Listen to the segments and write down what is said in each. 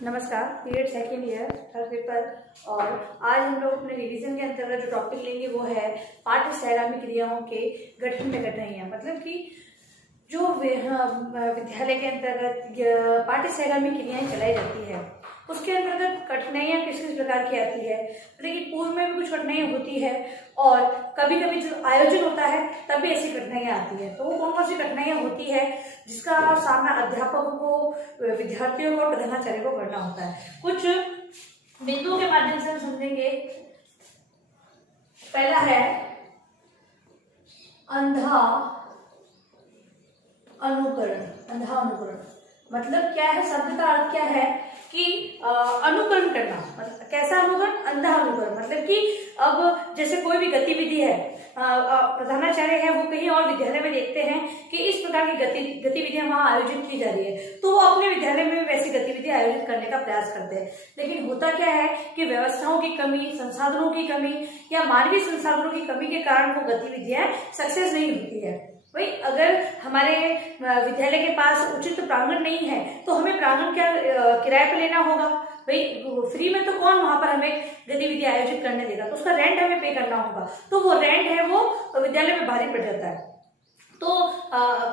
नमस्कार, period second year third paper. और आज हम लोग अपने रिवीजन के अंतर्गत जो टॉपिक लेंगे वो है पाठ्य सैगामी क्रियाओं के गठन में कठिनाइयाँ। मतलब कि जो विद्यालय के अंतर्गत पाठ्य सैगामी क्रियाएं चलाई जाती है उसके अंतर्गत कठिनाइयाँ किस किस प्रकार की आती है। लेकिन पूर्व में भी कुछ कठिनाइयाँ होती है और कभी कभी जो आयोजन होता है तब भी ऐसी कठिनाइयाँ आती है। तो वो कौन कौन सी कठिनाइयाँ होती है जिसका सामना अध्यापकों को, विद्यार्थियों को, प्रधानाचार्य को करना होता है। कुछ बिंदुओं के माध्यम से हम समझेंगे। पहला है अंधा अनुकरण। अंधा अनुकरण मतलब क्या है? शब्द का अर्थ क्या है कि अनुकरण करना। मतलब कैसा अनुकरण? अंधा अनुकरण। मतलब कि अब जैसे कोई भी गतिविधि है, प्रधानाचार्य है वो कहीं और विद्यालय में देखते हैं कि इस प्रकार की गतिविधियां वहां आयोजित की जा रही है, तो वो अपने विद्यालय में वैसी गतिविधि आयोजित करने का प्रयास करते हैं। लेकिन होता क्या है कि व्यवस्थाओं की कमी, संसाधनों की कमी या मानवीय संसाधनों की कमी के कारण वो गतिविधियां सक्सेस नहीं होती है। भाई अगर हमारे विद्यालय के पास उचित प्रांगण नहीं है तो हमें प्रांगण क्या किराए पे लेना होगा? भाई फ्री में तो कौन वहां पर हमें गतिविधि आयोजित करने देगा? तो उसका रेंट हमें पे करना होगा। तो वो रेंट है वो विद्यालय में भारी पड़ जाता है। तो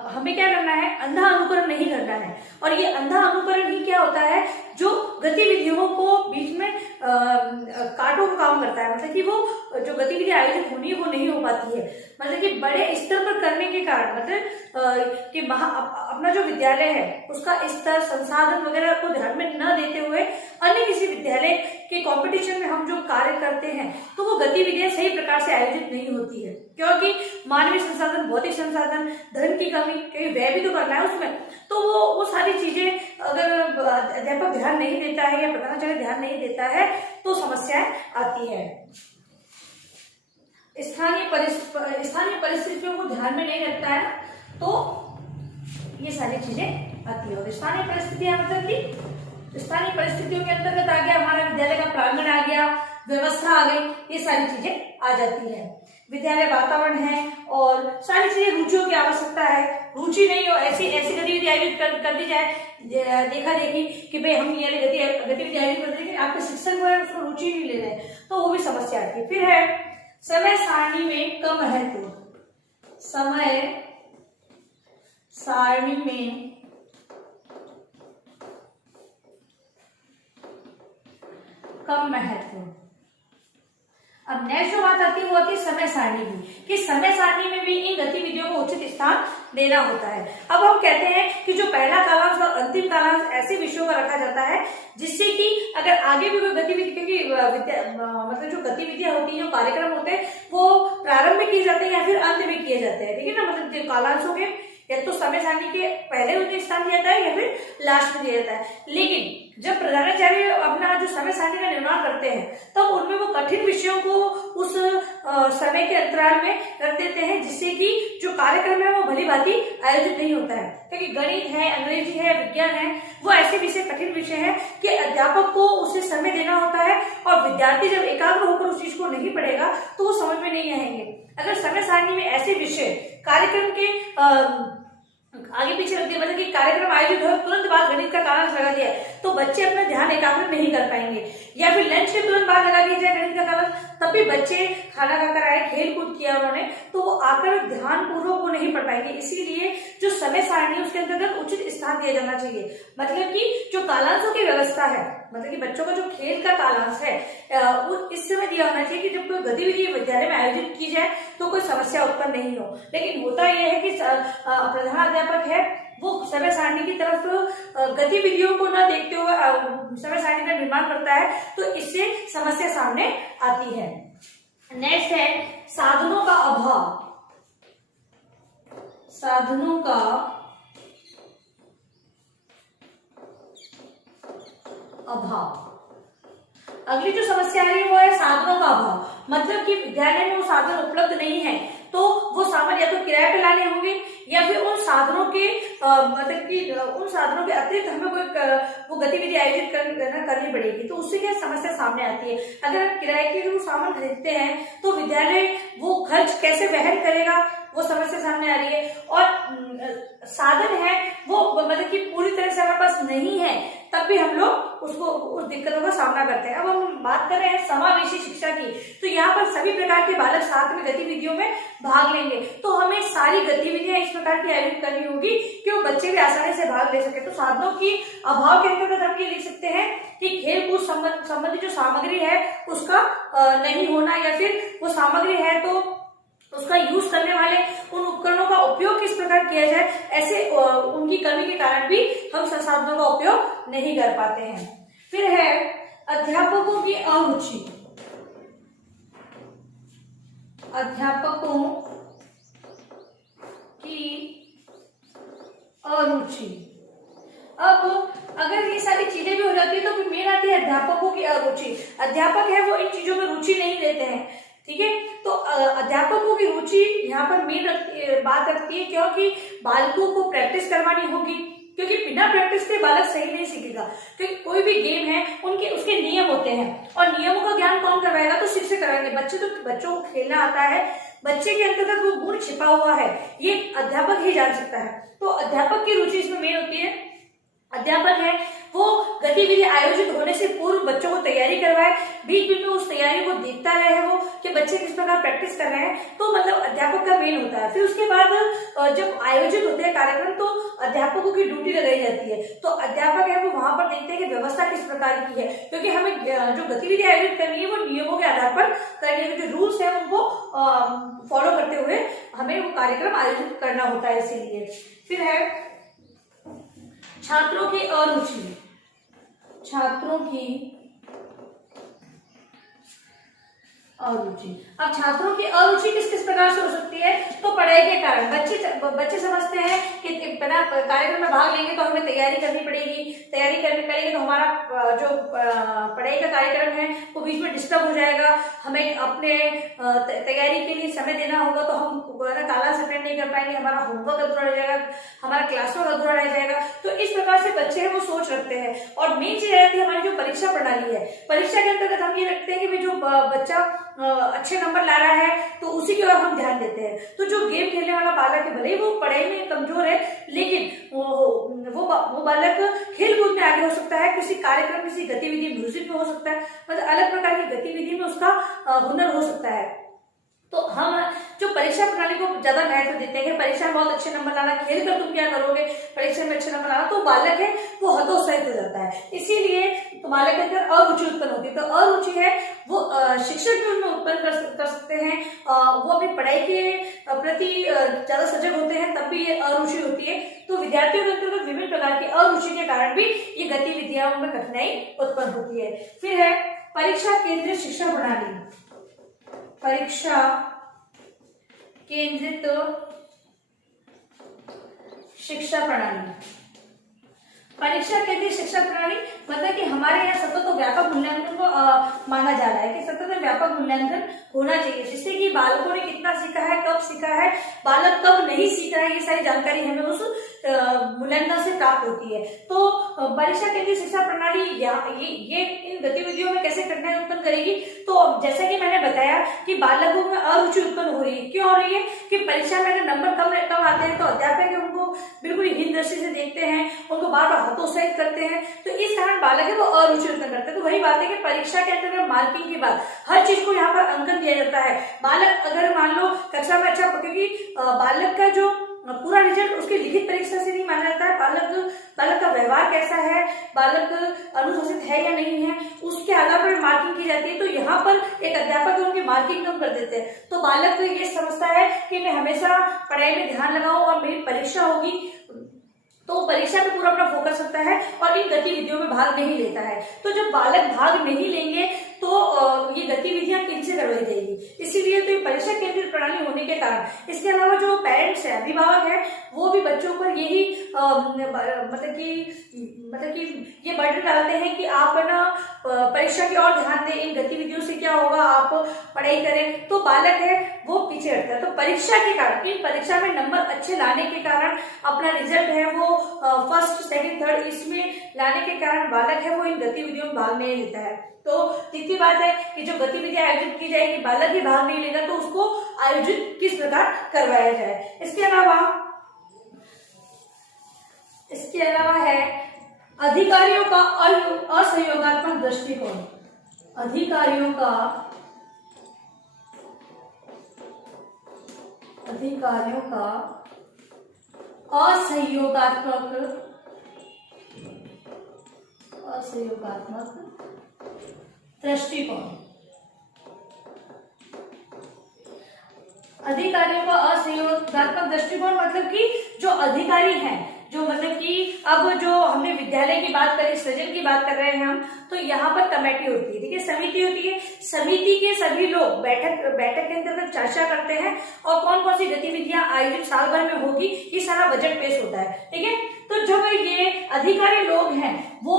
हमें क्या करना है? अंधा अनुकरण नहीं करना है। और ये अंधा अनुकरण ही क्या होता है? जो गतिविधियों को बीच में काटों का काम करता है। मतलब कि वो जो गतिविधि आयोजित होनी है वो नहीं हो पाती है। मतलब कि बड़े स्तर पर करने के कारण, मतलब कि अपना जो विद्यालय है उसका स्तर, संसाधन वगैरह को ध्यान में न देते हुए अन्य किसी विद्यालय के कंपटीशन में हम जो कार्य करते हैं तो वो गतिविधियां सही प्रकार से आयोजित नहीं होती है। क्योंकि मानवीय संसाधन, भौतिक संसाधन, धन की कमी, कहीं व्यय भी तो करना है उसमें। तो वो सारी चीजें अगर अध्यापक ध्यान नहीं देता है या प्रधानाचार्य ध्यान नहीं देता है तो समस्याएं आती है। स्थानीय परिस्थितियों को ध्यान में नहीं रखता है तो ये सारी चीजें आती है। और स्थानीय परिस्थितियां मतलब कि स्थानीय परिस्थितियों के अंतर्गत आ गया हमारा विद्यालय का प्रांगण, आ गया व्यवस्था, आ गई, ये सारी चीजें आ जाती है। विद्यालय वातावरण है और सारी चीजें, रुचियों की आवश्यकता है। रुचि नहीं हो, ऐसी गतिविधि आयोजित कर दी जाए, देखा देखी कि भाई हम ये गतिविधि आयोजित कर देंगे, आपके शिक्षक को है उसको रुचि नहीं ले रहे, तो वो भी समस्या आती है। फिर है समय सारणी में कम महत्व। समय सारणी में कम महत्व। अब नेक्स्ट जो बात आती है वो आती है समय सारणी की, कि समय सारणी में भी इन गतिविधियों को उचित स्थान देना होता है। अब हम कहते हैं कि जो पहला कालांश और अंतिम कालांश ऐसे विषयों का रखा जाता है जिससे कि अगर आगे भी कोई गतिविधि, क्योंकि मतलब जो गतिविधियां होती है, जो कार्यक्रम होते हैं वो प्रारंभ में किए जाते हैं या फिर अंत में किए जाते हैं। ठीक है ना? मतलब जो कालांशों के या तो समय सारणी के पहले उन्हें स्थान दिया जाता है या फिर लास्ट में दिया जाता है। लेकिन जब प्रधानाचार्य अपना जो समय सारणी का निर्माण करते हैं तब तो उनमें वो कठिन विषयों को उस समय के अंतराल में रख देते हैं जिससे कि जो कार्यक्रम है वो भली भांति आयोजित नहीं होता है। क्योंकि गणित है, अंग्रेजी है, विज्ञान है, वो ऐसे विषय, कठिन विषय है कि अध्यापक को उसे समय देना होता है और विद्यार्थी जब एकाग्र होकर उस चीज को नहीं पढ़ेगा तो वो समझ में नहीं आएंगे। अगर समय सारणी में ऐसे विषय कार्यक्रम के आगे पीछे रख दिया, मतलब कि कार्यक्रम आयोजित हो तुरंत बाद गणित का कालांश लगा दिया तो बच्चे अपना ध्यान एकाग्र नहीं कर पाएंगे। या फिर लंच के तुरंत बाद लगा दिया जाए गणित का कालांश, तब भी बच्चे खाना खाकर आए, खेल कूद किया उन्होंने, तो वो आकर ध्यान पूर्वक वो नहीं पढ़ पाएंगे। इसीलिए जो समय सारणी है उसके अंतर्गत उचित स्थान दिया जाना चाहिए। मतलब कि जो कालांशों की व्यवस्था है, मतलब कि बच्चों का जो खेल का कालांश है वो इस समय दिया होना चाहिए कि जब कोई गतिविधि विद्यालय में आयोजित की जाए तो कोई समस्या उत्पन्न नहीं हो। लेकिन होता यह है कि प्रधानाध्यापक है वो समय सारणी की तरफ गतिविधियों को न देखते हुए समय सारणी का निर्माण करता है, तो इससे समस्या सामने आती है। नेक्स्ट है साधनों का अभाव। साधनों का अभाव। अगली जो समस्या आ रही है वो है साधनों का अभाव। मतलब कि विद्यालय में वो साधन उपलब्ध नहीं है तो वो सामान या तो किराए पे लाने होंगे या फिर उन साधनों के मतलब कि उन साधनों के अतिरिक्त हमें कोई वो गतिविधि आयोजित करनी पड़ेगी। तो उससे क्या समस्या सामने आती है? अगर हम किराए के वो सामान खरीदते हैं तो विद्यालय वो खर्च कैसे वहन करेगा, वो समस्या सामने आ रही है। और साधन है वो मतलब कि पूरी तरह से हमारे पास नहीं है, तब भी हम लोग उसको उस दिक्कतों का सामना करते हैं। अब हम बात कर रहे हैं समावेशी शिक्षा की, तो यहाँ पर सभी प्रकार के बालक साथ में गतिविधियों में भाग लेंगे, तो हमें सारी गतिविधियां इस प्रकार की आयोजित करनी होगी कि वो बच्चे भी आसानी से भाग ले सके। तो साधनों की अभाव के अंतर्गत हम ये लिख सकते हैं कि खेलकूद संबंधी जो सामग्री है उसका नहीं होना, या फिर वो सामग्री है तो उसका यूज करने वाले उन उपकरणों का उपयोग किस प्रकार किया जाए, ऐसे उनकी कमी के कारण भी हम संसाधनों का उपयोग नहीं कर पाते हैं। फिर है अध्यापकों की अरुचि। अध्यापकों की अरुचि। अब अगर ये सारी चीजें भी हो जाती है तो फिर मेन आती है अध्यापकों की अरुचि। अध्यापक है वो इन चीजों में रुचि नहीं लेते हैं, ठीक है। तो अध्यापकों की रुचि यहाँ पर मेन बात रखती है, क्योंकि बालकों को प्रैक्टिस करवानी होगी, क्योंकि बिना प्रैक्टिस के बालक सही नहीं सीखेगा। क्योंकि कोई भी गेम है उनके उसके नियम होते हैं, और नियमों का ज्ञान कौन करवाएगा, तो शिक्षक कराएंगे। बच्चों को खेलना आता है, बच्चे के अंतर्गत वो गुण छिपा हुआ है, ये अध्यापक ही जान सकता है। तो अध्यापक की रुचि इसमें मेन होती है। अध्यापक है वो गतिविधि आयोजित होने से पूर्व बच्चों को तैयारी करवाए, बीच बीच में उस तैयारी को देखता रहे वो कि बच्चे किस प्रकार प्रैक्टिस कर रहे हैं, तो मतलब अध्यापक का मेन होता है। फिर उसके बाद जब आयोजित होते हैं कार्यक्रम तो अध्यापकों की ड्यूटी लगाई जाती है। तो अध्यापक है वो वहां पर देखते हैं कि व्यवस्था किस प्रकार की है, क्योंकि हमें जो गतिविधि आयोजित करनी है वो नियमों के आधार पर करनी है, जो रूल्स है उनको फॉलो करते हुए हमें वो कार्यक्रम आयोजित करना होता है, इसीलिए। फिर है छात्रों की अरुचि। छात्रों की अरुचि। अब छात्रों की अरुचि किस किस प्रकार से हो सकती है, तो पढ़ाई के कारण बच्चे समझते हैं कि बिना कार्यक्रम में भाग लेंगे तो हमें तैयारी करनी पड़ेगी, तैयारी करनी पड़ेगी तो हमारा जो पढ़ाई का कार्यक्रम है वो बीच में डिस्टर्ब हो जाएगा, हमें अपने तैयारी के लिए समय देना होगा, तो हम काला सफेद नहीं कर पाएंगे, हमारा होमवर्क अधूरा रह जाएगा, हमारा क्लास वर्क अधूरा रह जाएगा। तो इस प्रकार से बच्चे हैं वो सोच रखते हैं। और मेन चीज रहती है हमारी जो परीक्षा प्रणाली है, परीक्षा के अंतर्गत हम ये रखते हैं कि जो बच्चा अच्छे नंबर ला रहा है तो उसी की ओर हम ध्यान देते हैं। तो जो गेम खेलने वाला बालक है, भले ही वो पढ़ाई में कमजोर है, लेकिन वो बालक खेल कूद में आगे हो सकता है, किसी कार्यक्रम, किसी गतिविधि, म्यूजिक में हो सकता है, मतलब अलग प्रकार की गतिविधि में उसका हुनर हो सकता है। तो हम जो परीक्षा प्रणाली को ज्यादा महत्व देते हैं कि परीक्षा में बहुत अच्छे नंबर लाना, खेल कर तुम क्या करोगे, परीक्षा में अच्छे नंबर लाना, तो बालक है वो हतोत्साहित हो जाता है, इसीलिए बालक के अंदर अरुचि उत्पन्न होती है। तो अरुचि है वो शिक्षक भी उनमें उत्पन्न कर सकते हैं, वो अपनी पढ़ाई के प्रति ज्यादा सजग होते हैं, तब भी ये अरुचि होती है। तो विद्यार्थियों के अंतर्गत विभिन्न प्रकार की अरुचि के कारण भी ये गतिविधियां में कठिनाई उत्पन्न होती है। फिर है परीक्षा केंद्रित शिक्षा प्रणाली। परीक्षा केंद्रित शिक्षा प्रणाली। परीक्षा केंद्रित शिक्षा प्रणाली मतलब कि हमारे यहाँ सतत और व्यापक मूल्यांकन को माना जा रहा है कि सतत और व्यापक मूल्यांकन होना चाहिए, जिससे कि बालकों ने कितना सीखा है, कब सीखा है, बालक कब नहीं सीख रहा है, ये सारी जानकारी हमें उस मूल्यांकन से प्राप्त होती है। तो परीक्षा केंद्रित शिक्षा प्रणाली ये इन गतिविधियों में कैसे कठिनाई उत्पन्न करेगी, तो जैसा कि मैंने बताया कि बालकों में अरुचि उत्पन्न हो रही है। क्यों हो रही है कि परीक्षा में अगर नंबर कम आते हैं तो अध्यापक उनको बिल्कुल हीन दृष्टि से देखते हैं, उनको बार बार हतोत्साहित करते हैं, तो इस कारण बालक है वो अरुचि उत्पन्न करते हैं। तो वही बात है कि परीक्षा के अंतर्गत मार्किंग के बाद हर चीज को यहाँ पर अंकन दिया जाता है। बालक अगर मान लो कक्षा में अच्छा, क्योंकि बालक का जो पूरा रिजल्ट उसकी लिखित परीक्षा से नहीं माना जाता है, बालक का व्यवहार कैसा है, बालक अनुशासित है या नहीं है, उसके आधार पर मार्किंग की जाती है। तो यहाँ पर एक अध्यापक उनकी मार्किंग कम कर देते हैं, तो बालक ये समझता है कि मैं हमेशा पढ़ाई में ध्यान लगाऊं और मेरी परीक्षा होगी, तो परीक्षा में पूरा अपना फोकस रखता है और इन गतिविधियों में भाग नहीं लेता है। तो जब बालक भाग नहीं लेंगे तो ये गतिविधियां किनसे करवाई जाएगी, इसीलिए तो परीक्षा केंद्रित प्रणाली होने के कारण। इसके अलावा जो पेरेंट्स है, अभिभावक है, वो भी बच्चों पर यही मतलब कि ये बर्डन डालते हैं कि आप ना परीक्षा की ओर ध्यान दें, इन गतिविधियों से क्या होगा, आप पढ़ाई करें, तो बालक है वो पीछे हटता है। तो परीक्षा के कारण, इन परीक्षा में नंबर अच्छे लाने के कारण, अपना रिजल्ट है वो फर्स्ट, सेकंड, थर्ड इसमें लाने के कारण बालक है वो इन गतिविधियों में भाग नहीं लेता है। तो तीसरी बात है कि जो गतिविधियां आयोजित की जाएगी, बालक ही भाग नहीं लेगा, तो उसको आयोजित किस प्रकार करवाया जाए। इसके अलावा इसके अलावा है अधिकारियों का असहयोगात्मक दृष्टिकोण। अधिकारियों का असहयोगात्मक दृष्टिकोण। अधिकारियों का असहयोगात्मक दृष्टिकोण मतलब कि जो अधिकारी हैं, जो मतलब कि अब जो हमने विद्यालय की बात करी, सृजन की बात कर रहे हैं हम, तो यहाँ पर कमेटी होती है, ठीक है, समिति होती है। समिति के सभी लोग बैठक के अंतर्गत चर्चा करते हैं और कौन कौन सी गतिविधियां आयोजित साल भर में होगी, ये सारा बजट पेश होता है, ठीक है। तो जब ये अधिकारी लोग हैं वो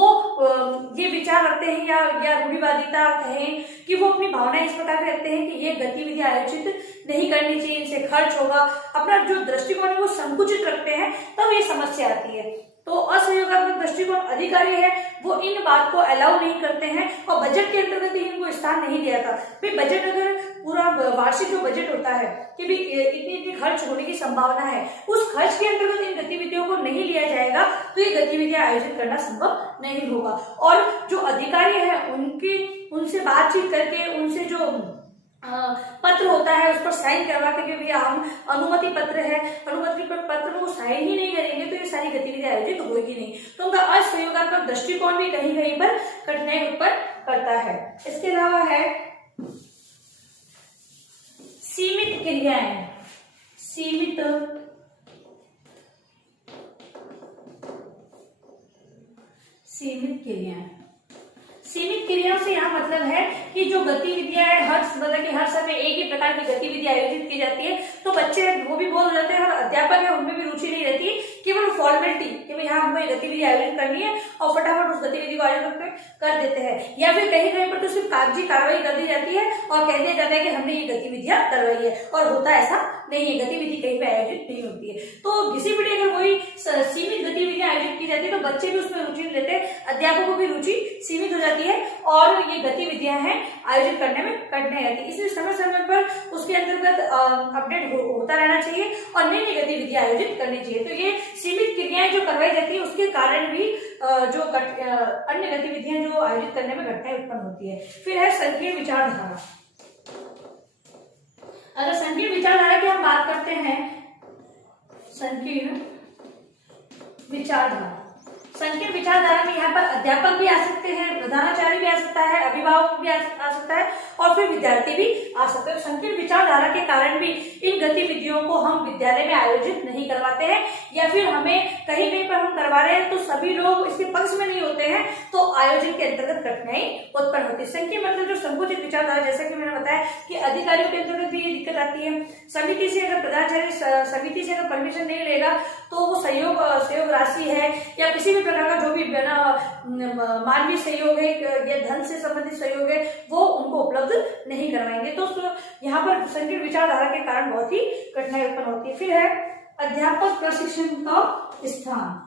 ये विचार रखते हैं या रूढ़िवादिता कहें कि वो अपनी भावनाएं इस प्रकार से रखते हैं कि ये गतिविधि आयोजित नहीं करनी चाहिए, इनसे खर्च होगा, अपना जो दृष्टिकोण है वो संकुचित रखते हैं, तब ये समस्या आती है। तो असहयोगात्मक दृष्टिकोण अधिकारी है वो इन बात को अलाउ नहीं करते हैं और बजट के अंतर्गत भी इनको स्थान नहीं दिया था। भाई बजट अगर पूरा वार्षिक जो बजट होता है कि भी इतनी खर्च होने की संभावना है, उस खर्च के अंतर्गत इन गतिविधियों को नहीं लिया जाएगा तो ये गतिविधियां आयोजित करना संभव नहीं होगा। और जो अधिकारी है उनसे बातचीत करके, उनसे जो पत्र होता है उस पर साइन करवा के भैया हम अनुमति पत्र है, अनुमति पत्र में वो साइन ही नहीं करेंगे तो ये सारी गतिविधियां आयोजित होगी नहीं। तो उनका असहयोगात्मक दृष्टिकोण भी कहीं कहीं पर कठिनाई उत्पन्न करता है। इसके अलावा है सीमित क्रियाएं। सीमित क्रियाओं से यहाँ मतलब है कि जो गतिविधियां है मतलब कि हर समय एक ही प्रकार की गतिविधि आयोजित की जाती है, तो बच्चे वो भी बोल जाते हैं और अध्यापक है उनमें भी रुचि नहीं रहती, केवल फॉर्मेलिटी कि भाई हाँ हमको ये गतिविधि आयोजित करनी है और फटाफट उस गतिविधि को आयोजित कर देते हैं। या फिर कहीं कहीं पर तो सिर्फ कागजी कार्रवाई कर दी जाती है और कह दिया जाता है कि हमने ये गतिविधियां करवाई है, और होता ऐसा नहीं है, गतिविधि कहीं पे आयोजित नहीं होती है। तो किसी भी अगर वही सीमित गतिविधियां आयोजित की जाती है तो बच्चे भी उसमें रुचि लेते हैं, अध्यापकों को भी रुचि सीमित हो जाती है और ये गतिविधियां हैं आयोजित करने में कठिनाई आती है। इसलिए समय समय पर उसके अंतर्गत अपडेट होता रहना चाहिए और नई नई गतिविधियां आयोजित करनी चाहिए। तो ये सीमित क्रियाएं जो करवाई जाती है उसके कारण भी जो अन्य गतिविधियां जो आयोजित करने में कठिनाई उत्पन्न होती है। फिर है संकीर्ण विचारधारा। अगर संकीर्ण विचारधारा की हम बात करते हैं, संकीर्ण विचारधारा में यहाँ पर अध्यापक भी आ सकते हैं, प्रधानाचार्य भी आ सकता है, अभिभावक भी आ सकता है और फिर विद्यार्थी भी आ सकते हैं। संकीर्ण विचारधारा के कारण भी इन गतिविधियों को हम विद्यालय में आयोजित नहीं करवाते हैं, या फिर हमें कहीं कहीं पर हम करवा रहे हैं तो सभी लोग इसके पक्ष में नहीं होते हैं, तो आयोजन के अंतर्गत कठिनाई उत्पन्न होती है। संकीर्ण मतलब जो संकुचित विचारधारा, जैसा कि मैंने बताया कि अधिकारियों के अंतर्गत भी ये दिक्कत आती है। समिति से अगर प्रधानाचार्य समिति से अगर परमिशन नहीं लेगा तो वो सहयोग राशि है या किसी भी प्रकार का जो भी मानवीय सहयोग है या धन से संबंधित सहयोग है वो उनको उपलब्ध नहीं करवाएंगे। तो यहाँ पर संकीर्ण विचारधारा के कारण बहुत ही कठिनाई उत्पन्न होती है। फिर है अध्यापक प्रशिक्षण का स्थान।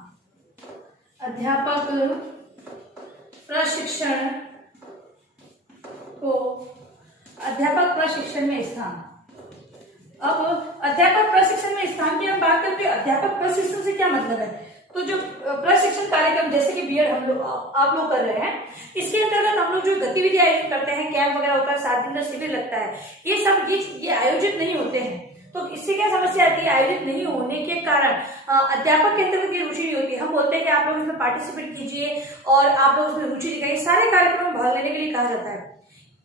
अध्यापक प्रशिक्षण में स्थान। अब अध्यापक प्रशिक्षण में स्थान की हम बात करते हैं, अध्यापक प्रशिक्षण से क्या मतलब है? तो जो प्रशिक्षण कार्यक्रम जैसे कि बीएड आप लोग कर रहे हैं, इसके अंतर्गत हम लोग जो गतिविधि आयोजित करते हैं, कैंप वगैरह होता है, 7 दिन का शिविर लगता है, ये सब ये आयोजित नहीं होते हैं। तो इससे क्या समस्या आती है? आयोजित नहीं होने के कारण अध्यापक के अंतर्गत ये रुचि नहीं होती। हम बोलते हैं कि आप लोग इसमें पार्टिसिपेट कीजिए और आप लोग उसमें रुचि दिखाइए, सारे कार्यक्रम में भाग लेने के लिए कहा जाता है।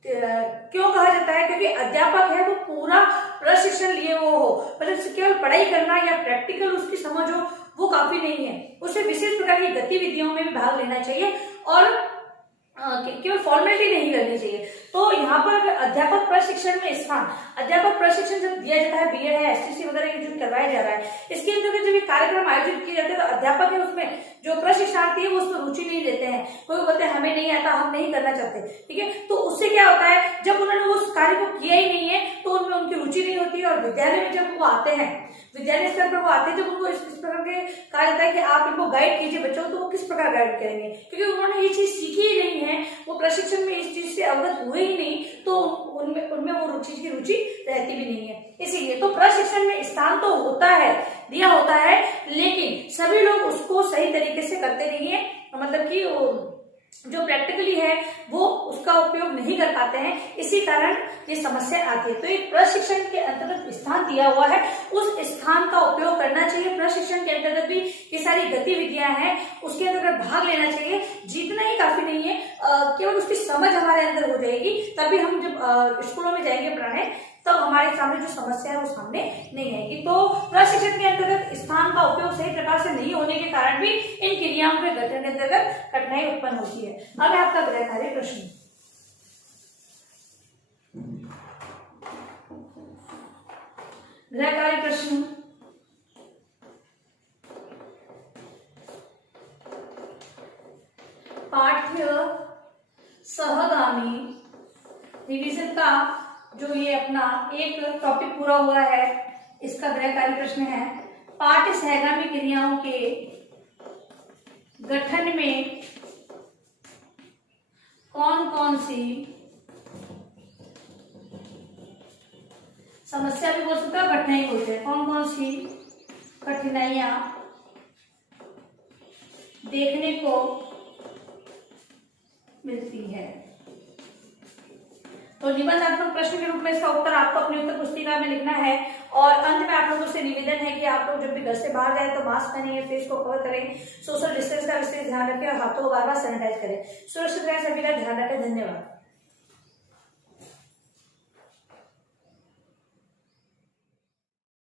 क्यों कहा जाता है? क्योंकि अध्यापक है वो पूरा प्रशिक्षण लिए वो हो, मतलब केवल पढ़ाई करना या प्रैक्टिकल उसकी समझ हो वो काफी नहीं है, उसे विशेष प्रकार की गतिविधियों में भी भाग लेना चाहिए और केवल फॉर्मेलिटी नहीं करनी चाहिए। तो यहाँ पर अध्यापक प्रशिक्षण में स्थान, अध्यापक प्रशिक्षण जब दिया जाता है, बीएड है, एसटीसी वगैरह जो करवाया जा रहा है, इसके अंतर्गत जब ये कार्यक्रम आयोजित किए जाते हैं तो अध्यापक है उसमें जो प्रशिक्षणार्थी है वो उसमें रुचि नहीं लेते हैं। कोई बोलते हैं हमें नहीं आता, हम नहीं करना चाहते, ठीक है। तो उससे क्या होता है, जब उन्होंने उस कार्य को किया ही नहीं है तो उनमें उनकी रुचि नहीं होती है। और विद्यालय में जब वो आते हैं, विद्यालय स्तर पर वो आते हैं, जब उनको इस प्रकार के कार्य होता है कि आप इनको गाइड कीजिए बच्चों, तो वो किस प्रकार गाइड करेंगे? क्योंकि उन्होंने ये चीज सीखी ही नहीं है, वो प्रशिक्षण में इस चीज से अवगत हुए ही नहीं तो उनमें उनमें वो रुचि की रुचि रहती भी नहीं है। इसीलिए तो प्रशिक्षण में स्थान तो होता है, दिया होता है, लेकिन सभी लोग उसको सही तरीके से करते नहीं है, मतलब कि जो प्रैक्टिकली है वो उसका उपयोग नहीं कर पाते हैं, इसी कारण ये समस्या आती है। तो ये प्रशिक्षण के अंतर्गत स्थान दिया हुआ है, उस स्थान का उपयोग करना चाहिए। प्रशिक्षण के अंतर्गत भी ये सारी गतिविधियां हैं, उसके अंतर्गत भाग लेना चाहिए। जीतना ही काफी नहीं है, केवल उसकी समझ हमारे अंदर हो जाएगी, तभी हम जब स्कूलों में जाएंगे पढ़ाने तब हमारे सामने जो समस्या है वो सामने नहीं आएगी। तो प्रशिक्षण के अंतर्गत स्थान का उपयोग सही प्रकार से नहीं होने के कारण भी इन क्रियाओं के गठन के अंतर्गत कठिनाई उत्पन्न होती है। अब है आपका गृह कार्य प्रश्न। गृह कार्य प्रश्न पाठ्य सहगामी रिवीजन का जो ये अपना एक टॉपिक पूरा हुआ है, इसका गृह कार्य प्रश्न है पाठ्य सहगामी क्रियाओं के गठन में कौन कौन सी समस्या भी हो सकता है, कठिनाई होती है, कौन कौन सी कठिनाइयां देखने को मिलती है। तो निबंधात्मक प्रश्न के रूप में इसका उत्तर आपको अपनी उत्तर पुस्तिका में लिखना है। और अंत में आप लोगों से निवेदन है कि आप लोग जब भी घर से बाहर जाए तो मास्क पहनिए, फेस को कवर करें, सोशल डिस्टेंस का विशेष ध्यान रखें और हाथों को बार बार सैनिटाइज करें। सुरक्षित रहें, सभी का ध्यान रखें। धन्यवाद।